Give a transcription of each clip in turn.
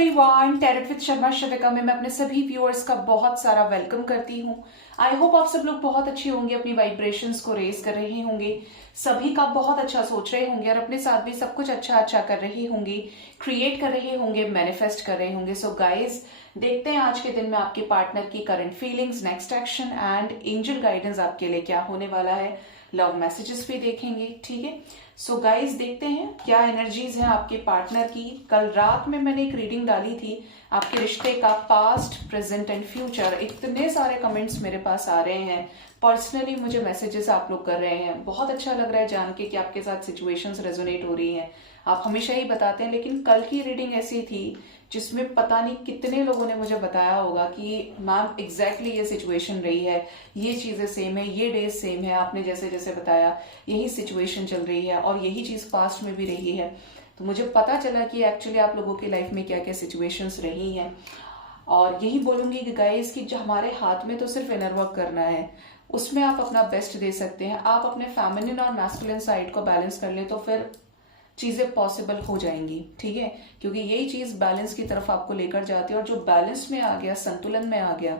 Everyone, tarot with Sharma शविका में मैं अपने सभी व्यूअर्स का बहुत सारा वेलकम करती हूँ। आई होप आप सब लोग बहुत अच्छे होंगे, अपनी वाइब्रेशंस को रेज कर रहे होंगे, सभी का बहुत अच्छा सोच रहे होंगे और अपने साथ भी सब कुछ अच्छा अच्छा कर रहे होंगे, क्रिएट कर रहे होंगे, मैनिफेस्ट कर रहे होंगे। सो गाइज, देखते हैं आज के दिन में आपके पार्टनर की current feelings, next action and angel guidance आपके लिए क्या होने वाला है। लव मैसेजेस भी देखेंगे, ठीक है। सो गाइज, देखते हैं क्या एनर्जीज हैं आपके पार्टनर की। कल रात में मैंने एक रीडिंग डाली थी आपके रिश्ते का पास्ट, प्रेजेंट एंड फ्यूचर। इतने सारे कमेंट्स मेरे पास आ रहे हैं, पर्सनली मुझे मैसेजेस आप लोग कर रहे हैं। बहुत अच्छा लग रहा है जान के कि आपके साथ सिचुएशंस रेजोनेट हो रही हैं। आप हमेशा ही बताते हैं, लेकिन कल की रीडिंग ऐसी थी जिसमें पता नहीं कितने लोगों ने मुझे बताया होगा कि मैम एग्जैक्टली ये सिचुएशन रही है, ये चीजें सेम है, ये डेज सेम है, आपने जैसे जैसे बताया यही सिचुएशन चल रही है और यही चीज पास्ट में भी रही है। तो मुझे पता चला कि एक्चुअली आप लोगों की लाइफ में क्या क्या सिचुएशंस रही हैं। और यही बोलूंगी कि गाइस कि जो हमारे हाथ में तो सिर्फ इनर वर्क करना है, उसमें आप अपना बेस्ट दे सकते हैं। आप अपने फेमिनिन और मैस्कुलिन साइड को बैलेंस कर ले तो फिर चीजें पॉसिबल हो जाएंगी, ठीक है। क्योंकि यही चीज बैलेंस की तरफ आपको लेकर जाती है और जो बैलेंस में आ गया, संतुलन में आ गया,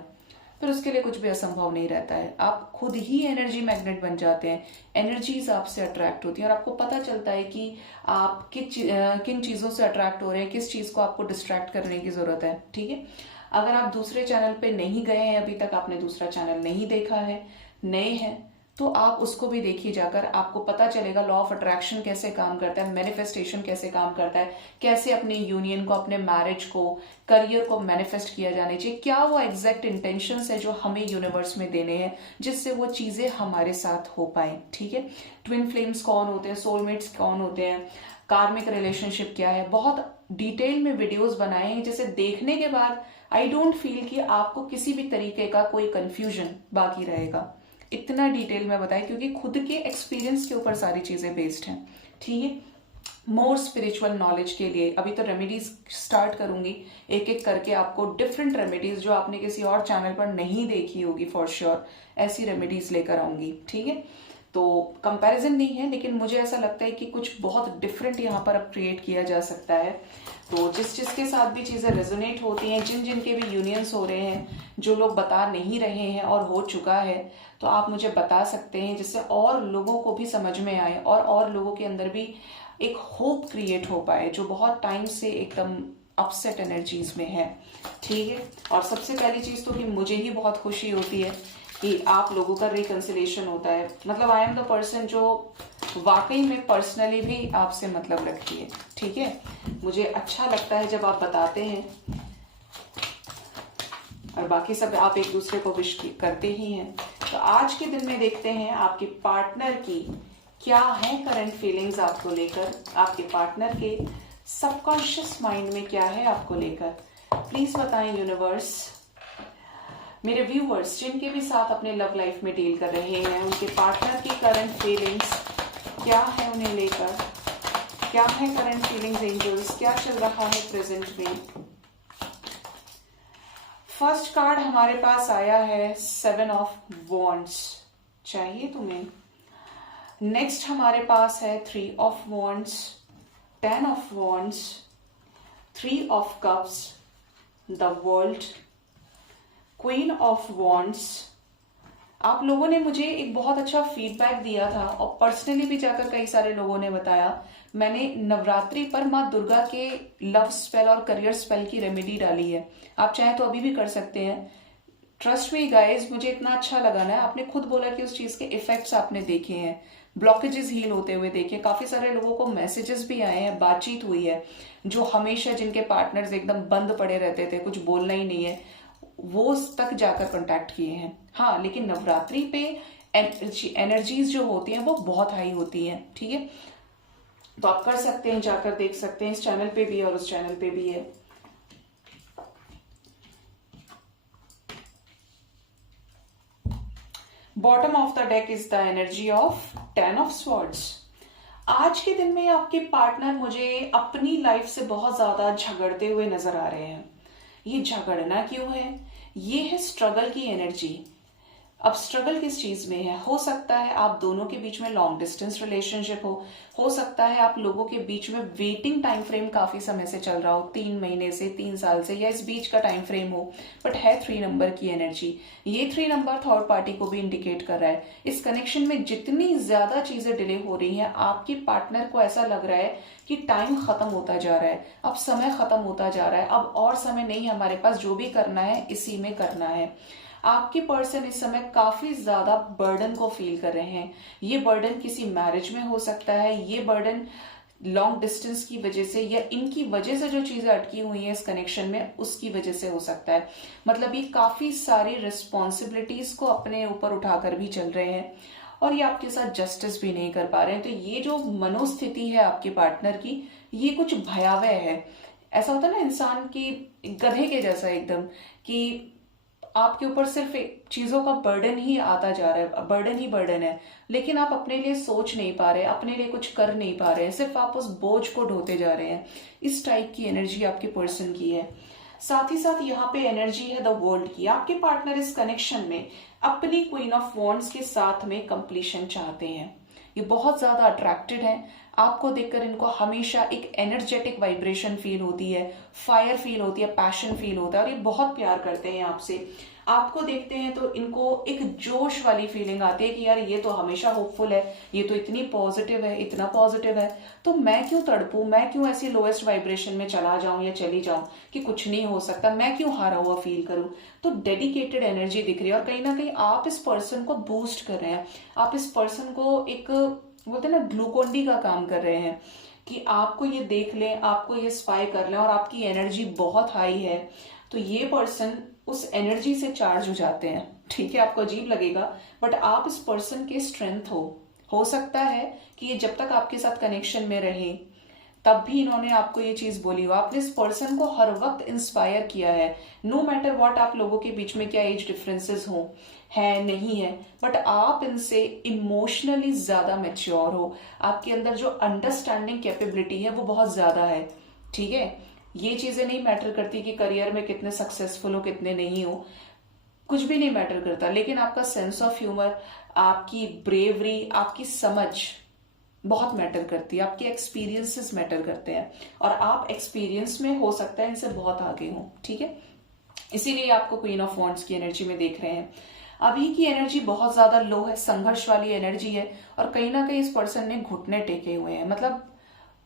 फिर उसके लिए कुछ भी असंभव नहीं रहता है। आप खुद ही एनर्जी मैग्नेट बन जाते हैं, एनर्जीज आपसे अट्रैक्ट होती है और आपको पता चलता है कि आप किन चीजों से अट्रैक्ट हो रहे हैं, किस चीज को आपको डिस्ट्रैक्ट करने की जरूरत है, ठीक है। अगर आप दूसरे चैनल पे नहीं गए हैं, अभी तक आपने दूसरा चैनल नहीं देखा है, नए हैं, तो आप उसको भी देखिए जाकर। आपको पता चलेगा लॉ ऑफ अट्रैक्शन कैसे काम करता है, मैनिफेस्टेशन कैसे काम करता है, कैसे अपनी यूनियन को, अपने मैरिज को, करियर को मैनिफेस्ट किया जाना चाहिए, क्या वो एग्जैक्ट इंटेंशंस है जो हमें यूनिवर्स में देने हैं जिससे वो चीजें हमारे साथ हो पाए, ठीक है। ट्विन फ्लेम्स कौन होते हैं, सोलमेट्स कौन होते हैं, कार्मिक रिलेशनशिप क्या है, बहुत डिटेल में वीडियोस बनाए हैं जिसे देखने के बाद आई डोंट फील कि आपको किसी भी तरीके का कोई कंफ्यूजन बाकी रहेगा। इतना डिटेल में बताया क्योंकि खुद के एक्सपीरियंस के ऊपर सारी चीजें बेस्ड हैं, ठीक है। मोर स्पिरिचुअल नॉलेज के लिए अभी तो रेमेडीज स्टार्ट करूंगी, एक एक करके आपको डिफरेंट रेमेडीज जो आपने किसी और चैनल पर नहीं देखी होगी फॉर श्योर, ऐसी रेमेडीज लेकर आऊंगी, ठीक है। तो कंपैरिजन नहीं है, लेकिन मुझे ऐसा लगता है कि कुछ बहुत डिफरेंट यहाँ पर अब क्रिएट किया जा सकता है। तो जिसके साथ भी चीजें रेजोनेट होती हैं, जिनके भी यूनियंस हो रहे हैं, जो लोग बता नहीं रहे हैं और हो चुका है, तो आप मुझे बता सकते हैं जिससे और लोगों को भी समझ में आए और लोगों के अंदर भी एक होप क्रिएट हो पाए जो बहुत टाइम से एकदम अपसेट एनर्जीज में है, ठीक है। और सबसे पहली चीज तो कि मुझे ही बहुत खुशी होती है कि आप लोगों का रिकंसिलेशन होता है। मतलब आई एम द पर्सन जो वाकई में पर्सनली भी आपसे मतलब रखती है, ठीक है। मुझे अच्छा लगता है जब आप बताते हैं और बाकी सब आप एक दूसरे को विश करते ही हैं। तो आज के दिन में देखते हैं आपके पार्टनर की क्या है करंट फीलिंग्स आपको लेकर, आपके पार्टनर के सबकॉन्शियस माइंड में क्या है आपको लेकर। प्लीज बताएं यूनिवर्स। मेरे व्यूअर्स जिनके भी साथ अपने लव लाइफ में डील कर रहे हैं, उनके पार्टनर की करंट फीलिंग्स क्या है उन्हें लेकर, क्या है करंट फीलिंग्स एंजल्स, क्या चल रहा है प्रेजेंट में। फर्स्ट कार्ड हमारे पास आया है 7 ऑफ वॉन्ड्स, चाहिए तुम्हें। नेक्स्ट हमारे पास है 3 of wands, 10 of wands, 3 of cups, the world, queen of wands. आप लोगों ने मुझे एक बहुत अच्छा फीडबैक दिया था और पर्सनली भी जाकर कई सारे लोगों ने बताया। मैंने नवरात्रि पर माँ दुर्गा के लव स्पेल और करियर स्पेल की रेमेडी डाली है, आप चाहें तो अभी भी कर सकते हैं। ट्रस्ट मी गाइज, मुझे इतना अच्छा लगा ना, आपने खुद बोला कि उस चीज के इफेक्ट्स आपने देखे हैं, ब्लॉकेजेस हील होते हुए देखे। काफी सारे लोगों को मैसेजेस भी आए हैं, बातचीत हुई है, जो हमेशा जिनके पार्टनर्स एकदम बंद पड़े रहते थे, कुछ बोलना ही नहीं है, वो तक जाकर कांटेक्ट किए हैं। हाँ, लेकिन नवरात्रि पे एनर्जीज जो होती हैं वो बहुत हाई होती हैं, ठीक है। तो आप कर सकते हैं, जाकर देख सकते हैं, इस चैनल पे भी है और उस चैनल पे भी है। Bottom of the deck is the energy of 10 of swords. आज के दिन में आपके पार्टनर मुझे अपनी लाइफ से बहुत ज्यादा झगड़ते हुए नजर आ रहे हैं। ये झगड़ना क्यों है? ये है स्ट्रगल की एनर्जी। अब स्ट्रगल किस चीज में है? हो सकता है आप दोनों के बीच में लॉन्ग डिस्टेंस रिलेशनशिप हो सकता है आप लोगों के बीच में वेटिंग टाइम फ्रेम काफी समय से चल रहा हो, 3 महीने से, 3 साल से, या इस बीच का टाइम फ्रेम हो, बट है 3 नंबर की एनर्जी। ये 3 नंबर थर्ड पार्टी को भी इंडिकेट कर रहा है। इस कनेक्शन में जितनी ज्यादा चीजें डिले हो रही हैं, आपके पार्टनर को ऐसा लग रहा है कि टाइम खत्म होता जा रहा है, अब समय खत्म होता जा रहा है, अब और समय नहीं हमारे पास, जो भी करना है इसी में करना है। आपके पर्सन इस समय काफी ज्यादा बर्डन को फील कर रहे हैं। ये बर्डन किसी मैरिज में हो सकता है, ये बर्डन लॉन्ग डिस्टेंस की वजह से या इनकी वजह से जो चीजें अटकी हुई हैं इस कनेक्शन में उसकी वजह से हो सकता है। मतलब ये काफी सारी रिस्पॉन्सिबिलिटीज को अपने ऊपर उठाकर भी चल रहे हैं और ये आपके साथ जस्टिस भी नहीं कर पा रहे हैं। तो ये जो मनोस्थिति है आपके पार्टनर की, ये कुछ भयावह है। ऐसा होता है ना इंसान की, गधे के जैसा एकदम, कि आपके ऊपर सिर्फ चीजों का बर्डन ही आता जा रहा है, बर्डन ही बर्डन है, लेकिन आप अपने लिए सोच नहीं पा रहे, अपने लिए कुछ कर नहीं पा रहे हैं, सिर्फ आप उस बोझ को ढोते जा रहे हैं। इस टाइप की एनर्जी आपके पर्सन की है। साथ ही साथ यहाँ पे एनर्जी है द वर्ल्ड की। आपके पार्टनर इस कनेक्शन में अपनी क्वीन ऑफ वॉन्ड्स के साथ में कंप्लीशन चाहते हैं। ये बहुत ज्यादा अट्रैक्टेड है आपको देखकर। इनको हमेशा एक एनर्जेटिक वाइब्रेशन फील होती है, फायर फील होती है, पैशन फील होता है और ये बहुत प्यार करते हैं आपसे। आपको देखते हैं तो इनको एक जोश वाली फीलिंग आती है कि यार ये तो हमेशा होपफुल है, ये तो इतनी पॉजिटिव है, इतना पॉजिटिव है, तो मैं क्यों तड़पूं, मैं क्यों ऐसी लोएस्ट वाइब्रेशन में चला जाऊं या चली जाऊं कि कुछ नहीं हो सकता, मैं क्यों हारा हुआ फील करूं। तो डेडिकेटेड एनर्जी दिख रही है और कहीं ना कहीं आप इस पर्सन को बूस्ट कर रहे हैं। आप इस पर्सन को एक बोलते हैं ना ग्लूकोन डी का काम कर रहे हैं कि आपको ये देख लें, आपको ये स्पाई कर लें और आपकी एनर्जी बहुत हाई है तो ये पर्सन उस एनर्जी से चार्ज हो जाते हैं। ठीक है, आपको अजीब लगेगा बट आप इस पर्सन के स्ट्रेंथ हो सकता है कि ये जब तक आपके साथ कनेक्शन में रहे तब भी इन्होंने आपको ये चीज बोली हो। आपने इस पर्सन को हर वक्त इंस्पायर किया है, नो मैटर व्हाट आप लोगों के बीच में क्या एज डिफरेंसेस हो, है नहीं है, बट आप इनसे इमोशनली ज्यादा मेच्योर हो। आपके अंदर जो अंडरस्टैंडिंग कैपेबिलिटी है वो बहुत ज्यादा है। ठीक है, ये चीजें नहीं मैटर करती कि करियर में कितने सक्सेसफुल हो कितने नहीं हो, कुछ भी नहीं मैटर करता, लेकिन आपका सेंस ऑफ ह्यूमर, आपकी ब्रेवरी, आपकी समझ बहुत मैटर करती है, आपके एक्सपीरियंसेस मैटर करते हैं और आप एक्सपीरियंस में हो सकता है इनसे बहुत आगे हो। ठीक है, इसीलिए आपको क्वीन ऑफ वॉन्ड्स की एनर्जी में देख रहे हैं। अभी की एनर्जी बहुत ज्यादा लो है, संघर्ष वाली एनर्जी है और कहीं ना कहीं इस पर्सन ने घुटने टेके हुए हैं। मतलब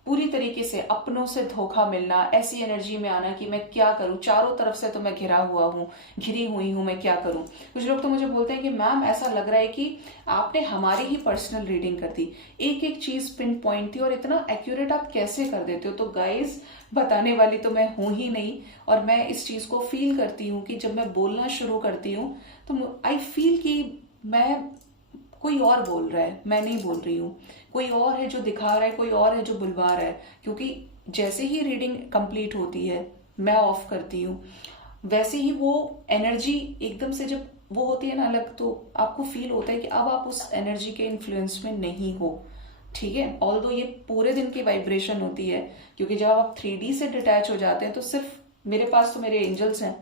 पूरी तरीके से अपनों से धोखा मिलना, ऐसी एनर्जी में आना कि मैं क्या करूं, चारों तरफ से तो मैं घिरा हुआ हूं, घिरी हुई हूं, मैं क्या करूं। कुछ लोग तो मुझे बोलते हैं कि मैम ऐसा लग रहा है कि आपने हमारी ही पर्सनल रीडिंग कर दी, एक एक चीज पिन पॉइंट थी और इतना एक्यूरेट आप कैसे कर देते हो। तो गाइज बताने वाली तो मैं हूं ही नहीं और मैं इस चीज को फील करती हूँ कि जब मैं बोलना शुरू करती हूँ तो आई फील कि मैं, कोई और बोल रहा है, मैं नहीं बोल रही हूँ, कोई और है जो दिखा रहा है, कोई और है जो बुलवा रहा है। क्योंकि जैसे ही रीडिंग कंप्लीट होती है मैं ऑफ करती हूँ, वैसे ही वो एनर्जी एकदम से जब वो होती है ना अलग, तो आपको फील होता है कि अब आप उस एनर्जी के इन्फ्लुएंस में नहीं हो। ठीक है, ऑल्दो ये पूरे दिन की वाइब्रेशन होती है, क्योंकि जब आप 3D से डिटैच हो जाते हैं तो सिर्फ मेरे पास तो मेरे एंजल्स हैं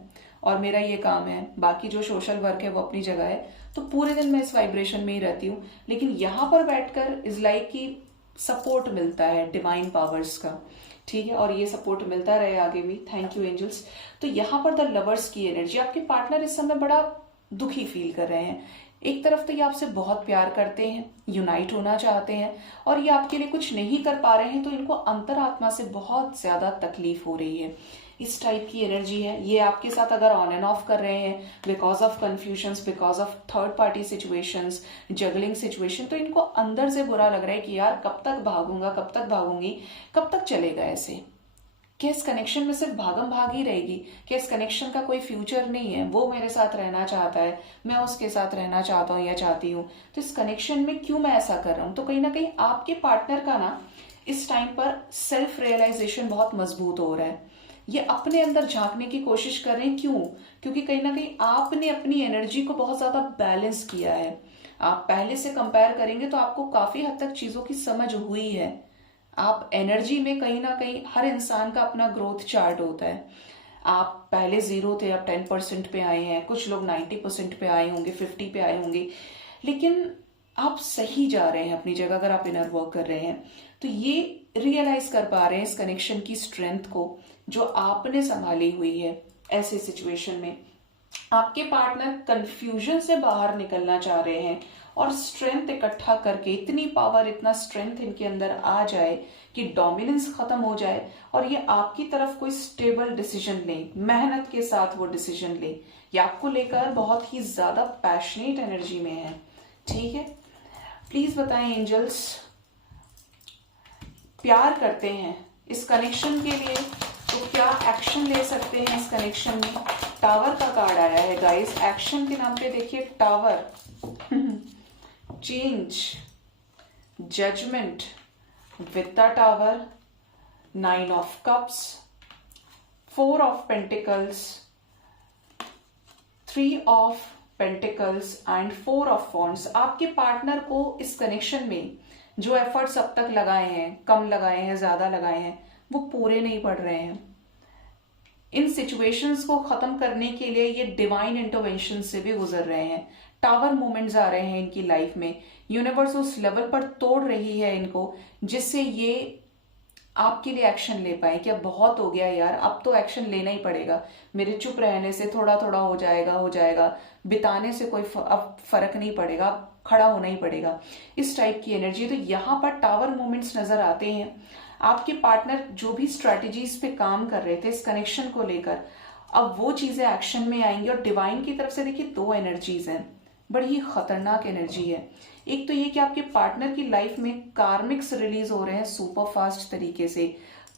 और मेरा ये काम है, बाकी जो सोशल वर्क है वो अपनी जगह है, तो पूरे दिन मैं इस वाइब्रेशन में ही रहती हूँ। लेकिन यहाँ पर बैठकर इज लाइक कि सपोर्ट मिलता है डिवाइन पावर्स का। ठीक है, और ये सपोर्ट मिलता रहे आगे भी, थैंक यू एंजल्स। तो यहाँ पर द लवर्स की एनर्जी, आपके पार्टनर इस समय बड़ा दुखी फील कर रहे हैं। एक तरफ तो ये आपसे बहुत प्यार करते हैं, यूनाइट होना चाहते हैं और ये आपके लिए कुछ नहीं कर पा रहे हैं, तो इनको अंतरात्मा से बहुत ज्यादा तकलीफ हो रही है। इस टाइप की एनर्जी है। ये आपके साथ अगर ऑन एंड ऑफ कर रहे हैं because of confusions, because of third party situations, juggling situation, तो इनको अंदर से बुरा लग रहा है कि यार कब तक भागूंगा, कब तक भागूंगी, कब तक चलेगा ऐसे। क्या इस कनेक्शन में सिर्फ भागम भाग ही रहेगी? क्या इस कनेक्शन का कोई फ्यूचर नहीं है? वो मेरे साथ रहना चाहता है, मैं उसके साथ रहना चाहता हूँ या चाहती हूँ, तो इस कनेक्शन में क्यों मैं ऐसा कर रहा हूँ? तो कहीं ना कहीं आपके पार्टनर का ना इस टाइम पर सेल्फ रियलाइजेशन बहुत मजबूत हो रहा है। ये अपने अंदर झांकने की कोशिश कर रहे हैं। क्यों? क्योंकि कहीं ना कहीं आपने अपनी एनर्जी को बहुत ज्यादा बैलेंस किया है। आप पहले से कंपेयर करेंगे तो आपको काफी हद तक चीजों की समझ हुई है। आप एनर्जी में कहीं ना कहीं, हर इंसान का अपना ग्रोथ चार्ट होता है। आप पहले 0 थे, आप 10% पे आए हैं, कुछ लोग 90% पे आए होंगे, 50 पे आए होंगे, लेकिन आप सही जा रहे हैं अपनी जगह। अगर आप इनर वर्क कर रहे हैं तो ये रियलाइज कर पा रहे हैं इस कनेक्शन की स्ट्रेंथ को जो आपने संभाली हुई है। ऐसे सिचुएशन में आपके पार्टनर कंफ्यूजन से बाहर निकलना चाह रहे हैं और स्ट्रेंथ इकट्ठा करके, इतनी पावर, इतना स्ट्रेंथ इनके अंदर आ जाए कि डोमिनेंस खत्म हो जाए और ये आपकी तरफ कोई स्टेबल डिसीजन ले, मेहनत के साथ वो डिसीजन ले। ये आपको लेकर बहुत ही ज्यादा पैशनेट एनर्जी में है। ठीक है, प्लीज बताएं एंजल्स, प्यार करते हैं इस कनेक्शन के लिए तो क्या एक्शन ले सकते हैं इस कनेक्शन में? टावर का कार्ड आया है गाइस, एक्शन के नाम पे देखिए tower, change, judgement with the tower, 9 of cups, 4 of pentacles, 3 of pentacles and 4 of wands. आपके पार्टनर को इस कनेक्शन में जो एफर्ट्स अब तक लगाए हैं, कम लगाए हैं, ज्यादा लगाए हैं, वो पूरे नहीं पड़ रहे हैं। इन सिचुएशंस को खत्म करने के लिए ये डिवाइन इंटरवेंशन से भी गुजर रहे हैं। टावर मोमेंट्स आ रहे हैं इनकी लाइफ में, यूनिवर्स उस लेवल पर तोड़ रही है इनको जिससे ये आपके लिए एक्शन ले पाए कि अब बहुत हो गया यार, अब तो एक्शन लेना ही पड़ेगा, मेरे चुप रहने से थोड़ा थोड़ा हो जाएगा, बिताने से कोई अब फर्क नहीं पड़ेगा, खड़ा होना ही पड़ेगा, इस टाइप की एनर्जी। तो यहाँ पर टावर मोमेंट्स नजर आते हैं। आपके पार्टनर जो भी स्ट्रेटेजीज पे काम कर रहे थे इस कनेक्शन को लेकर, अब वो चीजें एक्शन में आएंगी। और डिवाइन की तरफ से देखिए 2 एनर्जीज हैं, बड़ी ही खतरनाक एनर्जी है। एक तो ये कि आपके पार्टनर की लाइफ में कार्मिक्स रिलीज हो रहे हैं सुपर फास्ट तरीके से।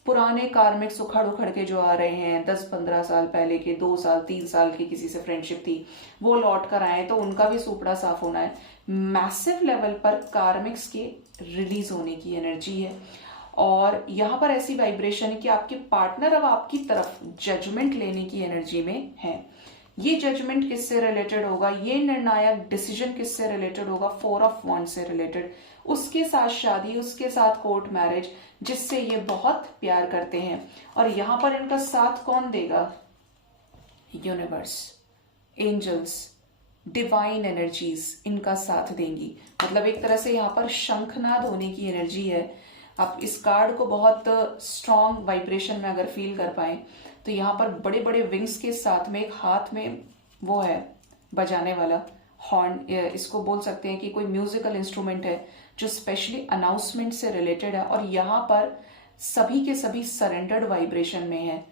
पुराने कार्मिक्स उखड़ उखड़ के जो आ रहे हैं, 10-15 साल पहले के, 2 साल 3 साल की किसी से फ्रेंडशिप थी, वो लौट कर आए तो उनका भी सुपड़ा साफ होना है। मैसिव लेवल पर कार्मिक्स के रिलीज होने की एनर्जी है। और यहां पर ऐसी वाइब्रेशन है कि आपके पार्टनर अब आपकी तरफ जजमेंट लेने की एनर्जी में है। ये जजमेंट किससे रिलेटेड होगा, ये निर्णायक डिसीजन किससे रिलेटेड होगा? 4 ऑफ वॉन्ड से रिलेटेड। उसके साथ शादी, उसके साथ कोर्ट मैरिज, जिससे ये बहुत प्यार करते हैं। और यहां पर इनका साथ कौन देगा? यूनिवर्स, एंजल्स, डिवाइन एनर्जीज इनका साथ देंगी। मतलब एक तरह से यहाँ पर शंखनाद होने की एनर्जी है। आप इस कार्ड को बहुत स्ट्रॉन्ग वाइब्रेशन में अगर फील कर पाए तो यहाँ पर बड़े बड़े विंग्स के साथ में एक हाथ में वो है बजाने वाला हॉर्न, इसको बोल सकते हैं कि कोई म्यूजिकल इंस्ट्रूमेंट है जो स्पेशली अनाउंसमेंट से रिलेटेड है। और यहाँ पर सभी के सभी सरेंडर्ड वाइब्रेशन में है,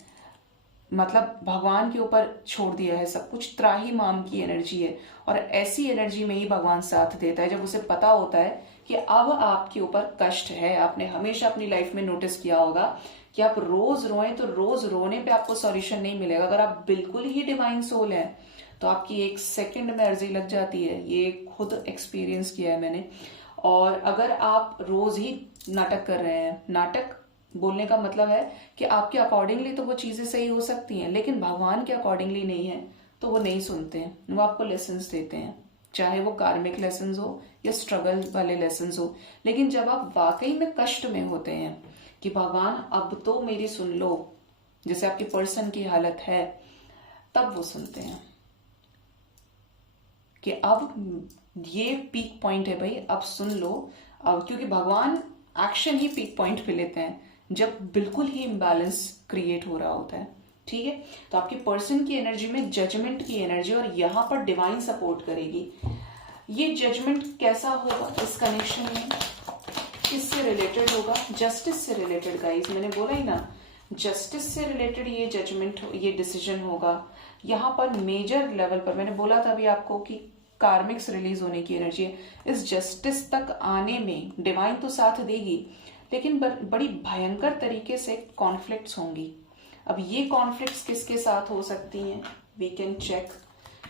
मतलब भगवान के ऊपर छोड़ दिया है सब कुछ। त्राही माम की एनर्जी है और ऐसी एनर्जी में ही भगवान साथ देता है जब उसे पता होता है कि अब आपके ऊपर कष्ट है। आपने हमेशा अपनी लाइफ में नोटिस किया होगा कि आप रोज रोएं तो रोज रोने पे आपको सॉल्यूशन नहीं मिलेगा। अगर आप बिल्कुल ही डिवाइन सोल हैं तो आपकी 1 सेकंड में अर्जी लग जाती है। ये खुद एक्सपीरियंस किया है मैंने। और अगर आप रोज ही नाटक कर रहे हैं, नाटक बोलने का मतलब है कि आपके अकॉर्डिंगली तो वो चीजें सही हो सकती हैं, लेकिन भगवान के अकॉर्डिंगली नहीं है तो वो नहीं सुनते हैं, वो आपको लेसन्स देते हैं, चाहे वो कार्मिक लेसन्स हो या स्ट्रगल वाले लेसन्स हो। लेकिन जब आप वाकई में कष्ट में होते हैं कि भगवान अब तो मेरी सुन लो, जैसे आपकी पर्सन की हालत है, तब वो सुनते हैं कि अब ये पीक पॉइंट है भाई, अब सुन लो। अब क्योंकि भगवान एक्शन ही पीक पॉइंट पे लेते हैं जब बिल्कुल ही इम्बैलेंस क्रिएट हो रहा होता है। ठीक है, तो आपकी पर्सन की एनर्जी में जजमेंट की एनर्जी और यहां पर डिवाइन सपोर्ट करेगी। ये जजमेंट कैसा होगा इस कनेक्शन में, किससे रिलेटेड होगा? जस्टिस से रिलेटेड गाइस, मैंने बोला ही ना, जस्टिस से रिलेटेड ये जजमेंट, ये डिसीजन होगा। यहां पर मेजर लेवल पर मैंने बोला था अभी आपको कि कार्मिक्स रिलीज होने की एनर्जी है। इस जस्टिस तक आने में डिवाइन तो साथ देगी, लेकिन बड़ी भयंकर तरीके से कॉन्फ्लिक्ट्स होंगी। अब ये कॉन्फ्लिक्ट्स किसके साथ हो सकती हैं? वी कैन चेक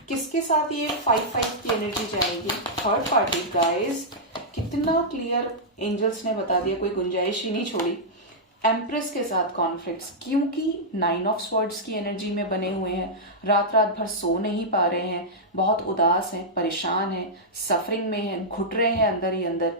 किसके साथ ये 5-5 की एनर्जी जाएगी। थर्ड पार्टी गाइस, कितना क्लियर एंजल्स ने बता दिया, कोई गुंजाइश ही नहीं छोड़ी। एम्प्रेस के साथ कॉन्फ्लिक्ट्स, क्योंकि 9 ऑफ स्वॉर्ड्स की एनर्जी में बने हुए हैं, रात रात भर सो नहीं पा रहे हैं, बहुत उदास हैं, परेशान हैं, सफरिंग में हैं, घुट रहे हैं अंदर ही अंदर,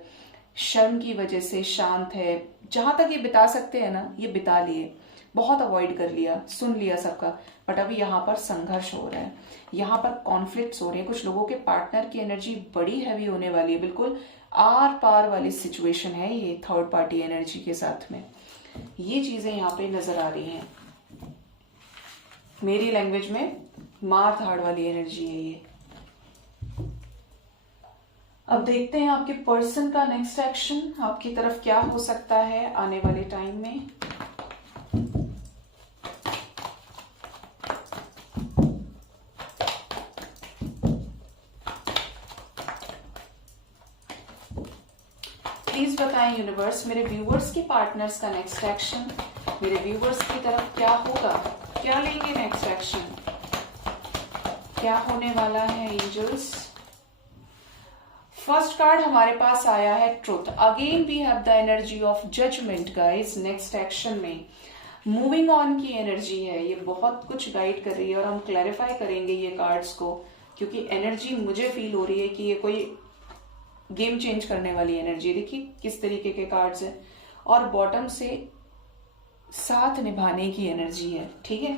शर्म की वजह से शांत है। जहां तक ये बिता सकते हैं ना, ये बिता लिए। बहुत अवॉइड कर लिया, सुन लिया सबका, बट अभी यहाँ पर संघर्ष हो रहा है, यहाँ पर कॉन्फ्लिक्ट्स हो रहे हैं। कुछ लोगों के पार्टनर की एनर्जी बड़ी हैवी होने वाली है, बिल्कुल आर पार वाली सिचुएशन है ये थर्ड पार्टी एनर्जी के साथ में। ये चीजें यहाँ पे नजर आ रही हैं, मेरी लैंग्वेज में मार धाड़ वाली एनर्जी है ये। अब देखते हैं आपके पर्सन का नेक्स्ट एक्शन आपकी तरफ क्या हो सकता है आने वाले टाइम में। प्लीज बताएं यूनिवर्स, मेरे व्यूवर्स के पार्टनर्स का नेक्स्ट एक्शन मेरे व्यूवर्स की तरफ क्या होगा, क्या लेंगे नेक्स्ट एक्शन, क्या होने वाला है एंजल्स। फर्स्ट कार्ड हमारे पास आया है truth. Again we have the energy of judgement guys. Next action में मूविंग ऑन की एनर्जी है, ये बहुत कुछ गाइड कर रही है और हम क्लैरिफाई करेंगे ये कार्ड्स को, क्योंकि एनर्जी मुझे फील हो रही है कि ये कोई गेम चेंज करने वाली एनर्जी। देखिए किस तरीके के कार्ड्स है, और बॉटम से साथ निभाने की एनर्जी है, ठीक है।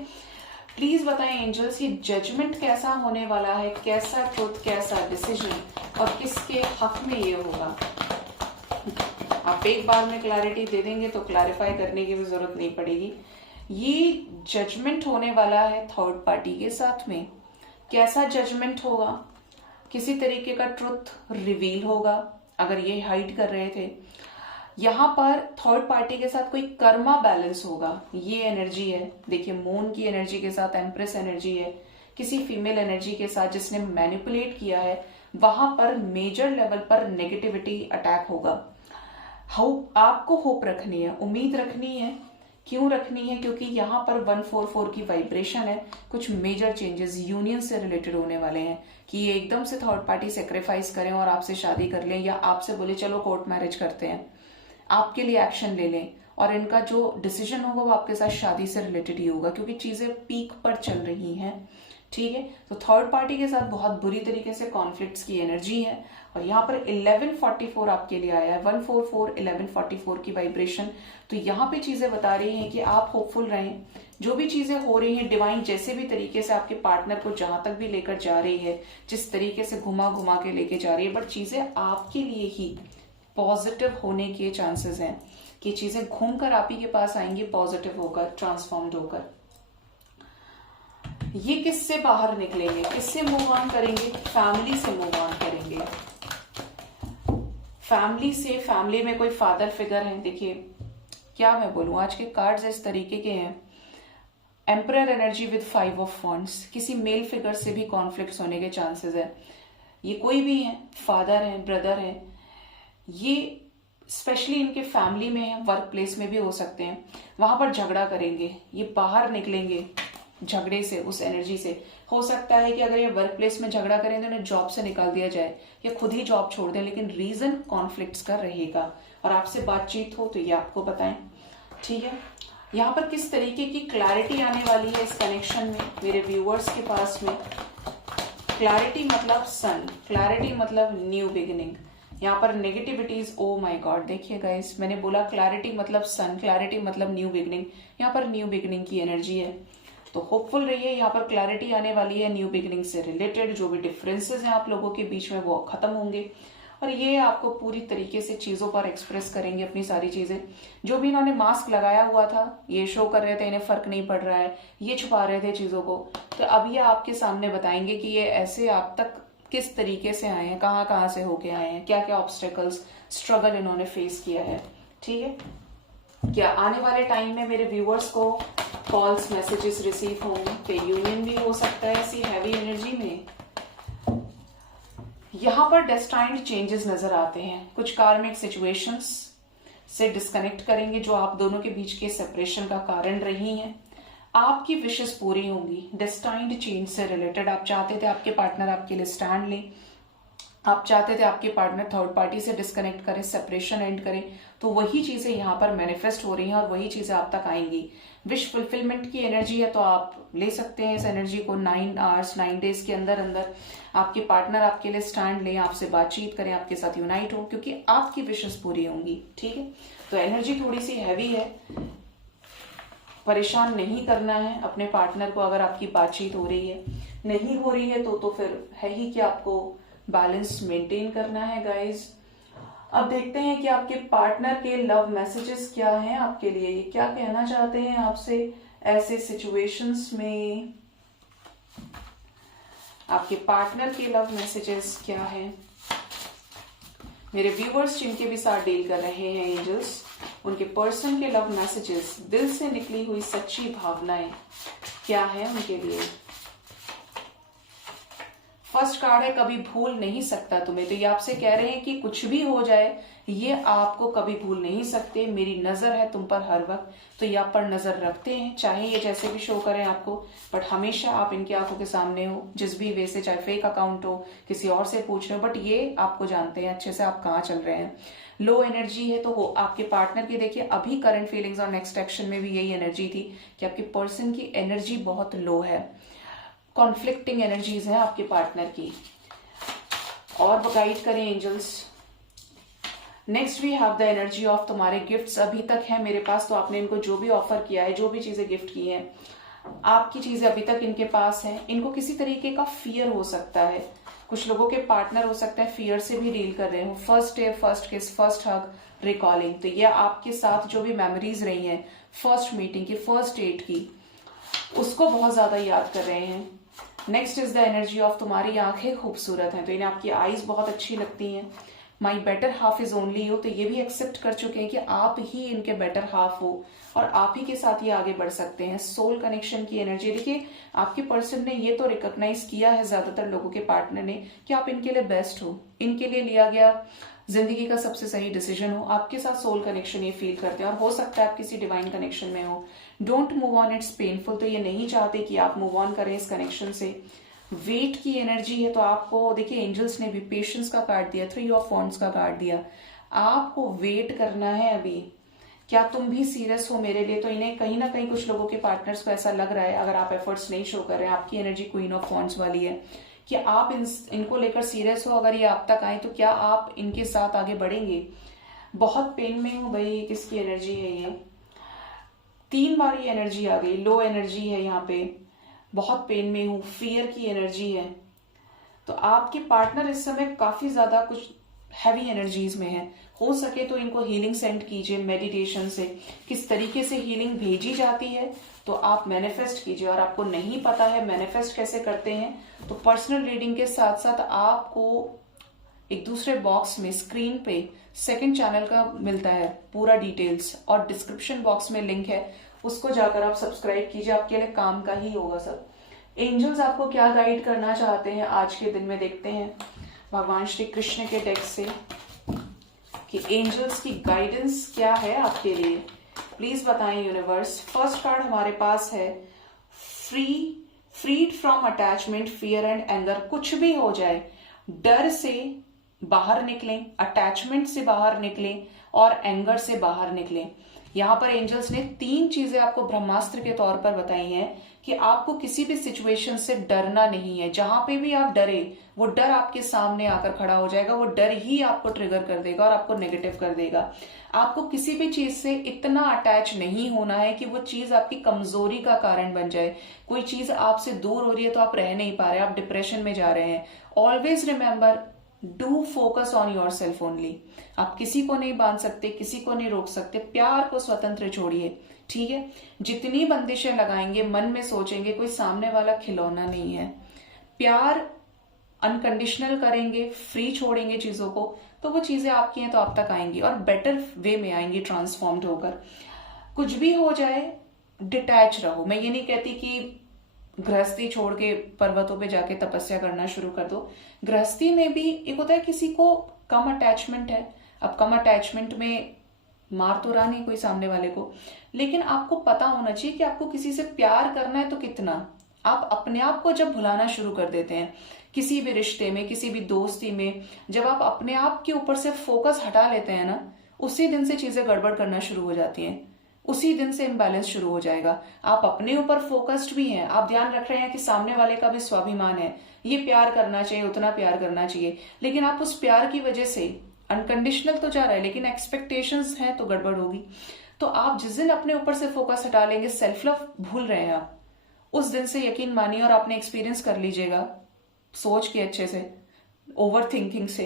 प्लीज बताएं एंजल्स, ये जजमेंट कैसा होने वाला है, कैसा ट्रुथ, कैसा डिसीजन और किसके हक में ये होगा। आप एक बार में क्लैरिटी दे देंगे तो क्लैरिफाई करने की भी जरूरत नहीं पड़ेगी। ये जजमेंट होने वाला है थर्ड पार्टी के साथ में। कैसा जजमेंट होगा, किसी तरीके का ट्रुथ रिवील होगा अगर ये हाइड कर रहे थे। यहाँ पर थर्ड पार्टी के साथ कोई कर्मा बैलेंस होगा, ये एनर्जी है। देखिए मून की एनर्जी के साथ एम्प्रेस एनर्जी है, किसी फीमेल एनर्जी के साथ जिसने मैनिपुलेट किया है, वहां पर मेजर लेवल पर नेगेटिविटी अटैक होगा। आपको होप रखनी है, उम्मीद रखनी है। क्यों रखनी है, क्योंकि यहाँ पर 144 की वाइब्रेशन है। कुछ मेजर चेंजेस यूनियन से रिलेटेड होने वाले हैं कि ये एकदम से थर्ड पार्टी सेक्रीफाइस करें और आपसे शादी कर लें, या आपसे बोले चलो कोर्ट मैरिज करते हैं, आपके लिए एक्शन ले लें, और इनका जो डिसीजन होगा वो आपके साथ शादी से रिलेटेड ही होगा, क्योंकि चीजें पीक पर चल रही हैं, ठीक है। तो थर्ड पार्टी के साथ बहुत बुरी तरीके से कॉन्फ्लिक्ट्स की एनर्जी है। और यहाँ पर 1144 आपके लिए आया है, 144 1144 की वाइब्रेशन। तो यहाँ पे चीजें बता रही हैं कि आप होपफुल रहें, जो भी चीजें हो रही हैं डिवाइन जैसे भी तरीके से आपके पार्टनर को जहां तक भी लेकर जा रही है, जिस तरीके से घुमा घुमा के लेके जा रही है, बट चीजें आपके लिए ही पॉजिटिव होने के चांसेस हैं कि चीजें घूमकर आप ही के पास आएंगी, पॉजिटिव होकर, ट्रांसफॉर्म्ड होकर। ये किससे बाहर निकलेंगे, किससे मूव ऑन करेंगे, फैमिली से मूव ऑन करेंगे। फैमिली से, फैमिली में कोई फादर फिगर है। देखिए क्या मैं बोलूं, आज के कार्ड्स इस तरीके के हैं। Emperor energy with 5 of wands, किसी मेल फिगर से भी कॉन्फ्लिक्ट्स होने के चांसेस है। ये कोई भी है, फादर है, ब्रदर है, ये स्पेशली इनके फैमिली में है, वर्क प्लेस में भी हो सकते हैं। वहां पर झगड़ा करेंगे, ये बाहर निकलेंगे झगड़े से, उस एनर्जी से। हो सकता है कि अगर ये वर्क प्लेस में झगड़ा करें तो इन्हें जॉब से निकाल दिया जाए या खुद ही जॉब छोड़ दें, लेकिन रीजन कॉन्फ्लिक्ट्स का रहेगा। और आपसे बातचीत हो तो ये आपको बताएं, ठीक है। यहाँ पर किस तरीके की क्लैरिटी आने वाली है इस कनेक्शन में मेरे व्यूअर्स के पास में। क्लैरिटी मतलब सन, क्लैरिटी मतलब न्यू बिगिनिंग। यहाँ पर नेगेटिविटीज, ओ माय गॉड, देखिए गाइस, मैंने बोला क्लैरिटी मतलब सन, क्लैरिटी मतलब न्यू बिगिनिंग। यहाँ पर न्यू बिगिनिंग की एनर्जी है, तो होपफुल रहिए। यहाँ पर क्लैरिटी आने वाली है न्यू बिगिनिंग से रिलेटेड। जो भी डिफरेंसेस हैं आप लोगों के बीच में वो खत्म होंगे, और ये आपको पूरी तरीके से चीजों पर एक्सप्रेस करेंगे अपनी सारी चीजें। जो भी इन्होंने मास्क लगाया हुआ था, ये शो कर रहे थे इन्हें फर्क नहीं पड़ रहा है, ये छुपा रहे थे चीजों को, तो अब ये आपके सामने बताएंगे कि ये ऐसे आप तक किस तरीके से आए हैं, कहाँ कहाँ से होके आए हैं, क्या क्या ऑब्स्टेकल्स, स्ट्रगल इन्होंने फेस किया है, ठीक है। क्या आने वाले टाइम में मेरे व्यूअर्स को कॉल्स, मैसेजेस रिसीव होंगे, यूनियन भी हो सकता है ऐसी हैवी एनर्जी में। यहां पर डेस्टाइन्ड चेंजेस नजर आते हैं, कुछ कार्मिक सिचुएशंस से डिस्कनेक्ट करेंगे जो आप दोनों के बीच के सेपरेशन का कारण रही हैं। आपकी विशेस पूरी होंगी डेस्टाइन्ड चेंज से रिलेटेड। आप चाहते थे आपके पार्टनर आपके लिए स्टैंड ले, आप चाहते थे आपके पार्टनर थर्ड पार्टी से डिस्कनेक्ट करें, सेपरेशन एंड करें, तो वही चीजें यहाँ पर मैनिफेस्ट हो रही हैं और वही चीजें आप तक आएंगी। विश फुलफिलमेंट की एनर्जी है, तो आप ले सकते हैं इस एनर्जी को 9 आवर्स 9 डेज के अंदर अंदर आपके पार्टनर आपके लिए स्टैंड लें, आपसे बातचीत करें, आपके साथ यूनाइट हो, क्योंकि आपकी विशेस पूरी होंगी, ठीक है। तो एनर्जी थोड़ी सी हैवी है। परेशान नहीं करना है अपने पार्टनर को। अगर आपकी बातचीत हो रही है, नहीं हो रही है तो फिर है ही कि आपको बैलेंस मेंटेन करना है गाइज। अब देखते हैं कि आपके पार्टनर के लव मैसेजेस क्या हैं आपके लिए, ये क्या कहना चाहते हैं आपसे ऐसे सिचुएशंस में। आपके पार्टनर के लव मैसेजेस क्या हैं मेरे व्यूअर्स जिनके भी साथ डील कर रहे हैं एंजल्स, उनके पर्सन के लव मैसेजेस, दिल से निकली हुई सच्ची भावनाएं क्या है उनके लिए। फर्स्ट कार्ड है कभी भूल नहीं सकता तुम्हें। तो ये आपसे कह रहे हैं कि कुछ भी हो जाए ये आपको कभी भूल नहीं सकते, मेरी नजर है तुम पर हर वक्त। तो ये आप पर नजर रखते हैं, चाहे ये जैसे भी शो करें आपको, बट हमेशा आप इनकी आंखों के सामने हो, जिस भी वे से, चाहे फेक अकाउंट हो, किसी और से पूछ रहे हो, बट ये आपको जानते हैं अच्छे से आप कहाँ चल रहे हैं। लो एनर्जी है तो हो आपके पार्टनर की। देखिए अभी करंट फीलिंग्स और नेक्स्ट एक्शन में भी यही एनर्जी थी कि आपके पर्सन की एनर्जी बहुत लो है, कॉन्फ्लिक्टिंग एनर्जीज है आपके पार्टनर की। और वो गाइड करें angels. Next we have the energy of तुम्हारे गिफ्ट्स अभी तक है मेरे पास, तो आपने इनको जो भी ऑफर किया है, जो भी चीजें गिफ्ट की हैं, आपकी चीजें अभी तक इनके पास है। इनको किसी तरीके का फियर हो सकता है, कुछ लोगों के पार्टनर हो सकता है फियर से भी डील कर रहे हो। फर्स्ट डे, फर्स्ट किस, फर्स्ट हग, रिकॉलिंग, तो ये आपके साथ जो भी मेमोरीज रही हैं फर्स्ट मीटिंग की, फर्स्ट डेट की, उसको बहुत ज्यादा याद कर रहे हैं। Next is the energy of तुम्हारी आंखें खूबसूरत हैं, तो इन्हें आपकी आईज बहुत अच्छी लगती हैं। माई better half is only you, तो ये भी एक्सेप्ट कर चुके हैं कि आप ही इनके बेटर हाफ हो और आप ही के साथ ये आगे बढ़ सकते हैं। सोल कनेक्शन की एनर्जी, देखिए आपके पर्सन ने ये तो रिकॉग्नाइज किया है ज्यादातर लोगों के पार्टनर ने कि आप इनके लिए बेस्ट हो, इनके लिए लिया गया जिंदगी का सबसे सही डिसीजन हो। आपके साथ सोल कनेक्शन ये फील करते हैं और हो सकता है आप किसी डिवाइन कनेक्शन में हो। Don't move on, it's painful, तो ये नहीं चाहते कि आप मूव ऑन करें इस कनेक्शन से। वेट की एनर्जी है, तो आपको देखिए एंजल्स ने भी पेशेंस का कार्ड दिया, 3 ऑफ वॉन्ड्स का कार्ड दिया। आपको वेट करना है अभी, क्या तुम भी सीरियस हो मेरे लिए। तो इन्हें कहीं ना कहीं कुछ लोगों के पार्टनर्स को ऐसा लग रहा है, अगर आप एफर्ट्स नहीं शो कर रहे हैं, आपकी एनर्जी क्वीन ऑफ वॉन्ड्स वाली है, कि आप इनको लेकर सीरियस हो। अगर ये आप तक आए तो क्या आप इनके साथ आगे बढ़ेंगे। बहुत पेन में हूं भाई, किसकी एनर्जी है ये, 3 बार ये एनर्जी आ गई। लो एनर्जी है यहाँ पे, बहुत पेन में हूं, फियर की एनर्जी है। तो आपके पार्टनर इस समय काफी ज्यादा कुछ हैवी एनर्जीज में है। हो सके तो इनको हीलिंग सेंड कीजिए मेडिटेशन से। किस तरीके से हीलिंग भेजी जाती है तो आप मैनिफेस्ट कीजिए। और आपको नहीं पता है मैनिफेस्ट कैसे करते हैं, तो पर्सनल रीडिंग के साथ साथ आपको एक दूसरे बॉक्स में स्क्रीन पे सेकंड चैनल का मिलता है पूरा डिटेल्स, और डिस्क्रिप्शन बॉक्स में लिंक है, उसको जाकर आप सब्सक्राइब कीजिए, आपके लिए काम का ही होगा सब। एंजल्स आपको क्या गाइड करना चाहते हैं आज के दिन में, देखते हैं भगवान श्री कृष्ण के टेक्स्ट से कि एंजल्स की गाइडेंस क्या है आपके लिए। प्लीज बताएं यूनिवर्स। फर्स्ट कार्ड हमारे पास है freed from attachment, fear and anger. कुछ भी हो जाए डर से बाहर निकलें, अटैचमेंट से बाहर निकलें और एंगर से बाहर निकलें। यहां पर एंजल्स ने 3 चीजें आपको ब्रह्मास्त्र के तौर पर बताई हैं कि आपको किसी भी सिचुएशन से डरना नहीं है। जहां पे भी आप डरे वो डर आपके सामने आकर खड़ा हो जाएगा, वो डर ही आपको ट्रिगर कर देगा और आपको नेगेटिव कर देगा। आपको किसी भी चीज से इतना अटैच नहीं होना है कि वो चीज आपकी कमजोरी का कारण बन जाए। कोई चीज आपसे दूर हो रही है तो आप रह नहीं पा रहे, आप डिप्रेशन में जा रहे हैं। Always remember, do focus on your self only. आप किसी को नहीं बांध सकते, किसी को नहीं रोक सकते। प्यार को स्वतंत्र छोड़िए, ठीक है। जितनी बंदिशें लगाएंगे, मन में सोचेंगे कोई सामने वाला खिलौना नहीं है। प्यार अनकंडीशनल करेंगे, फ्री छोड़ेंगे चीजों को, तो वो चीजें आपकी हैं तो आप तक आएंगी और बेटर वे में आएंगी ट्रांसफॉर्म्ड होकर। कुछ भी हो जाए डिटैच रहो। मैं ये नहीं कहती कि गृहस्थी छोड़ के पर्वतों पे जाके तपस्या करना शुरू कर दो। गृहस्थी में भी एक होता है किसी को कम अटैचमेंट है, अब कम अटैचमेंट में मार तो रहा नहीं कोई सामने वाले को, लेकिन आपको पता होना चाहिए कि आपको किसी से प्यार करना है तो कितना। आप अपने आप को जब भुलाना शुरू कर देते हैं किसी भी रिश्ते में, किसी भी दोस्ती में, जब आप अपने आप के ऊपर से फोकस हटा लेते हैं ना, उसी दिन से चीजें गड़बड़ करना शुरू हो जाती हैं, उसी दिन से इम्बैलेंस शुरू हो जाएगा। आप अपने ऊपर फोकस्ड भी हैं, आप ध्यान रख रहे हैं कि सामने वाले का भी स्वाभिमान है, ये प्यार करना चाहिए, उतना प्यार करना चाहिए, लेकिन आप उस प्यार की वजह से अनकंडीशनल तो जा रहा है लेकिन एक्सपेक्टेशंस हैं तो गड़बड़ होगी। तो आप जिस दिन अपने ऊपर से फोकस हटा लेंगे, सेल्फ लव भूल रहे हैं आप, उस दिन से यकीन मानिए, और आपने एक्सपीरियंस कर लीजिएगा सोच के अच्छे से, ओवर थिंकिंग से,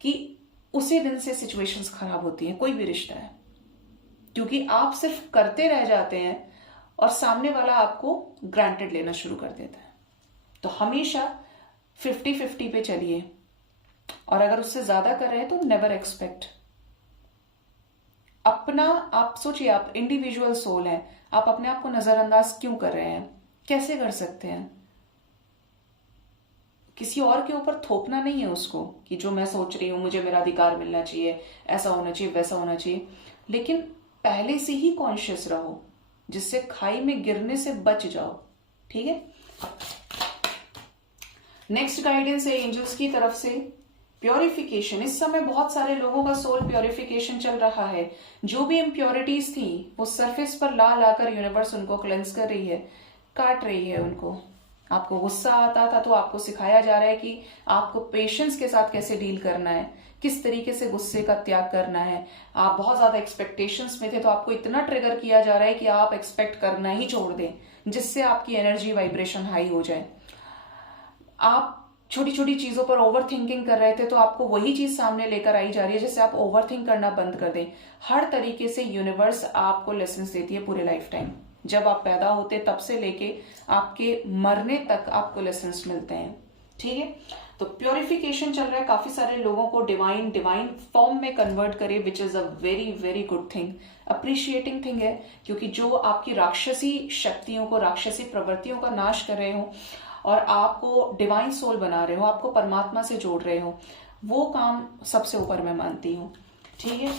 कि उसी दिन से सिचुएशंस खराब होती हैं, कोई भी रिश्ता है। क्योंकि आप सिर्फ करते रह जाते हैं और सामने वाला आपको ग्रांटेड लेना शुरू कर देता है। तो हमेशा 50-50 पे चलिए, और अगर उससे ज्यादा कर रहे हैं तो नेवर एक्सपेक्ट। अपना आप सोचिए, आप इंडिविजुअल सोल हैं, आप अपने आप को नजरअंदाज क्यों कर रहे हैं? कैसे कर सकते हैं? किसी और के ऊपर थोपना नहीं है उसको कि जो मैं सोच रही हूं, मुझे मेरा अधिकार मिलना चाहिए, ऐसा होना चाहिए, वैसा होना चाहिए। लेकिन पहले से ही कॉन्शियस रहो, जिससे खाई में गिरने से बच जाओ। ठीक है। नेक्स्ट गाइडेंस है एंजल्स की तरफ से, प्योरिफिकेशन। इस समय बहुत सारे लोगों का सोल प्योरिफिकेशन चल रहा है। जो भी इम्प्योरिटीज थी वो सरफेस पर ला लाकर यूनिवर्स उनको क्लेंस कर रही है, काट रही है उनको। आपको गुस्सा आता था तो आपको सिखाया जा रहा है कि आपको पेशेंस के साथ कैसे डील करना है, किस तरीके से गुस्से का त्याग करना है। आप बहुत ज्यादा एक्सपेक्टेशंस में थे तो आपको इतना ट्रिगर किया जा रहा है कि आप एक्सपेक्ट करना ही छोड़ दें, जिससे आपकी एनर्जी वाइब्रेशन हाई हो जाए। आप छोटी छोटी चीजों पर ओवर थिंकिंग कर रहे थे तो आपको वही चीज सामने लेकर आई जा रही है, जिससे आप ओवर थिंक करना बंद कर दें। हर तरीके से यूनिवर्स आपको लेसन्स देती है पूरे लाइफ टाइम। जब आप पैदा होते तब से लेके आपके मरने तक आपको लेसन्स मिलते हैं। ठीक है। तो प्योरिफिकेशन चल रहा है, काफी सारे लोगों को डिवाइन फॉर्म में कन्वर्ट करे, which is a very very good thing, appreciating thing है। क्योंकि जो आपकी राक्षसी शक्तियों को, राक्षसी प्रवृत्तियों का नाश कर रहे हो और आपको डिवाइन सोल बना रहे हो, आपको परमात्मा से जोड़ रहे हो, वो काम सबसे ऊपर मैं मानती हूँ। ठीक है।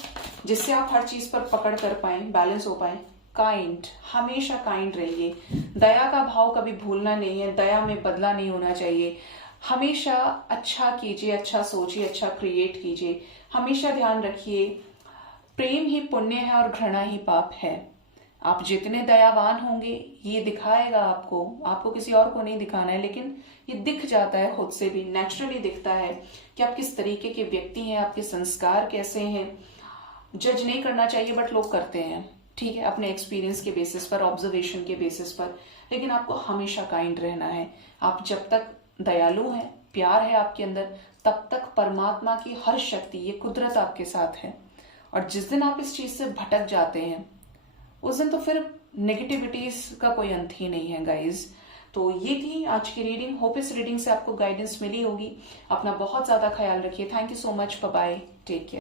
जिससे आप हर चीज पर पकड़ कर पाए, बैलेंस हो पाए। काइंड, हमेशा काइंड रहिए। दया का भाव कभी भूलना नहीं है, दया में बदला नहीं होना चाहिए। हमेशा अच्छा कीजिए, अच्छा सोचिए, अच्छा क्रिएट कीजिए। हमेशा ध्यान रखिए, प्रेम ही पुण्य है और घृणा ही पाप है। आप जितने दयावान होंगे ये दिखाएगा आपको किसी और को नहीं दिखाना है, लेकिन ये दिख जाता है, खुद से भी नेचुरली दिखता है कि आप किस तरीके के व्यक्ति हैं, आपके संस्कार कैसे हैं। जज नहीं करना चाहिए बट लोग करते हैं। ठीक है, अपने एक्सपीरियंस के बेसिस पर, ऑब्जर्वेशन के बेसिस पर। लेकिन आपको हमेशा काइंड रहना है। आप जब तक दयालु हैं, प्यार है आपके अंदर, तब तक परमात्मा की हर शक्ति, ये कुदरत आपके साथ है। और जिस दिन आप इस चीज से भटक जाते हैं उस दिन तो फिर नेगेटिविटीज का कोई अंत ही नहीं है गाइज। तो ये थी आज की रीडिंग। होप इस रीडिंग से आपको गाइडेंस मिली होगी। अपना बहुत ज्यादा ख्याल रखिए। Thank you so much. Bye bye. Take care.